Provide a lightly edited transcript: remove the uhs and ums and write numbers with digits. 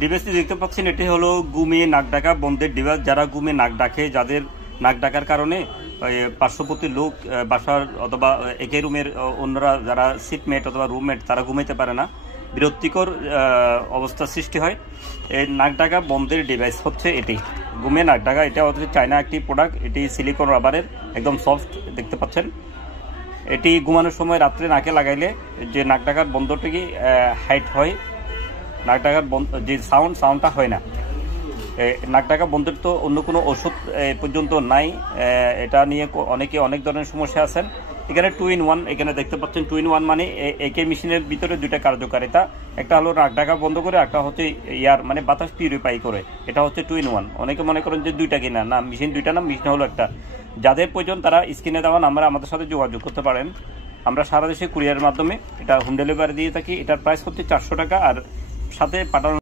ডিভাইসটি দেখতে পাচ্ছেন, এটি হলো ঘুমে নাক ডাকা বন্ধের ডিভাইস। যারা ঘুমে নাক ডাকে, যাদের নাক ডাকার কারণে পার্শ্ববর্তী লোক বাসার অথবা একই রুমের অন্যরা যারা সিটমেট অথবা রুমমেট তারা ঘুমাইতে পারে না, বিরক্তিকর অবস্থার সৃষ্টি হয়। এই নাক ডাকা বন্ধের ডিভাইস হচ্ছে এটি, ঘুমে নাক ডাকা। এটা হচ্ছে চায়না একটি প্রোডাক্ট। এটি সিলিকন রাবারের, একদম সফট দেখতে পাচ্ছেন। এটি ঘুমানোর সময় রাত্রে নাকে লাগাইলে যে নাক ডাকার বন্ধটি হাইট হয়, নাক ডাকার যে সাউন্ডটা হয় না। নাক ডাকা বন্ধের তো অন্য কোনো ওষুধ পর্যন্ত নাই। এটা নিয়ে অনেকে অনেক ধরনের সমস্যা আছেন। এখানে 2 in 1, এখানে দেখতে পাচ্ছেন 2 in 1 মানে একে মেশিনের ভিতরে দুইটা কার্যকারিতা। একটা হলো নাক ডাকা বন্ধ করে, একটা হচ্ছে এয়ার মানে বাতাস পিউরিফাই করে। এটা হচ্ছে 2 in 1। অনেকে মনে করেন যে দুইটা কিনা, না, মেশিন দুইটা না, মেশিন হলো একটা। যাদের প্রয়োজন তারা স্ক্রিনে দেওয়া নাম্বারে আমাদের সাথে যোগাযোগ করতে পারেন। আমরা সারা দেশে কুরিয়ারের মাধ্যমে এটা হোম ডেলিভারি দিয়ে থাকি। এটার প্রাইস হচ্ছে 400 টাকা, আর সাথে পাঠানো